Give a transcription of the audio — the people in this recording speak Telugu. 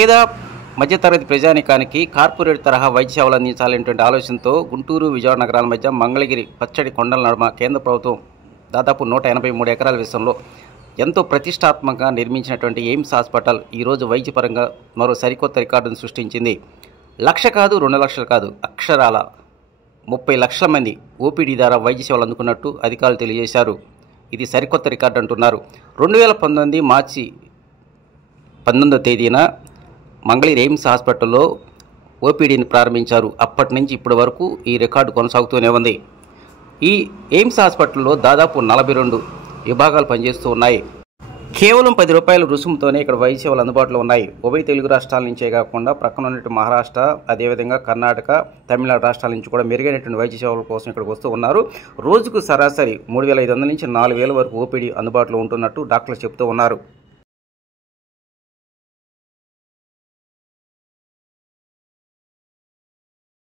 పేద మధ్యతరగతి ప్రజానికానికి కార్పొరేట్ తరహా వైద్య సేవలు అందించాలనేటువంటి ఆలోచనతో గుంటూరు, విజయవాడ నగరాల మధ్య మంగళగిరి పచ్చడి కొండల నడుమ కేంద్ర ప్రభుత్వం దాదాపు 183 ఎకరాల విషయంలో ఎంతో ప్రతిష్టాత్మకంగా నిర్మించినటువంటి ఎయిమ్స్ హాస్పిటల్ ఈరోజు వైద్యపరంగా మరో సరికొత్త రికార్డును సృష్టించింది. 1,00,000 కాదు, 2 లక్షలు కాదు, అక్షరాల 30 లక్షల మంది ఓపీడీ ద్వారా వైద్య సేవలు అందుకున్నట్టు అధికారులు తెలియజేశారు. ఇది సరికొత్త రికార్డు అంటున్నారు. 2019 మార్చి 19వ తేదీన మంగళగిరి ఎయిమ్స్ హాస్పిటల్లో ఓపీడీని ప్రారంభించారు. అప్పటి నుంచి ఇప్పటి వరకు ఈ రికార్డు కొనసాగుతూనే ఉంది. ఈ ఎయిమ్స్ హాస్పిటల్లో దాదాపు 42 విభాగాలు పనిచేస్తూ ఉన్నాయి. కేవలం 10 రూపాయల రుసుముతోనే ఇక్కడ వైద్య సేవలు అందుబాటులో ఉన్నాయి. ఉభయ తెలుగు రాష్ట్రాల నుంచే కాకుండా ప్రక్కన ఉన్నటువంటి మహారాష్ట్ర, అదేవిధంగా కర్ణాటక, తమిళనాడు రాష్ట్రాల నుంచి కూడా మెరుగైనటువంటి వైద్య సేవల కోసం ఇక్కడికి వస్తూ ఉన్నారు. రోజుకు సరాసరి 3,500 నుంచి 4,000 వరకు ఓపీడీ అందుబాటులో ఉంటున్నట్టు డాక్టర్లు చెబుతూ ఉన్నారు.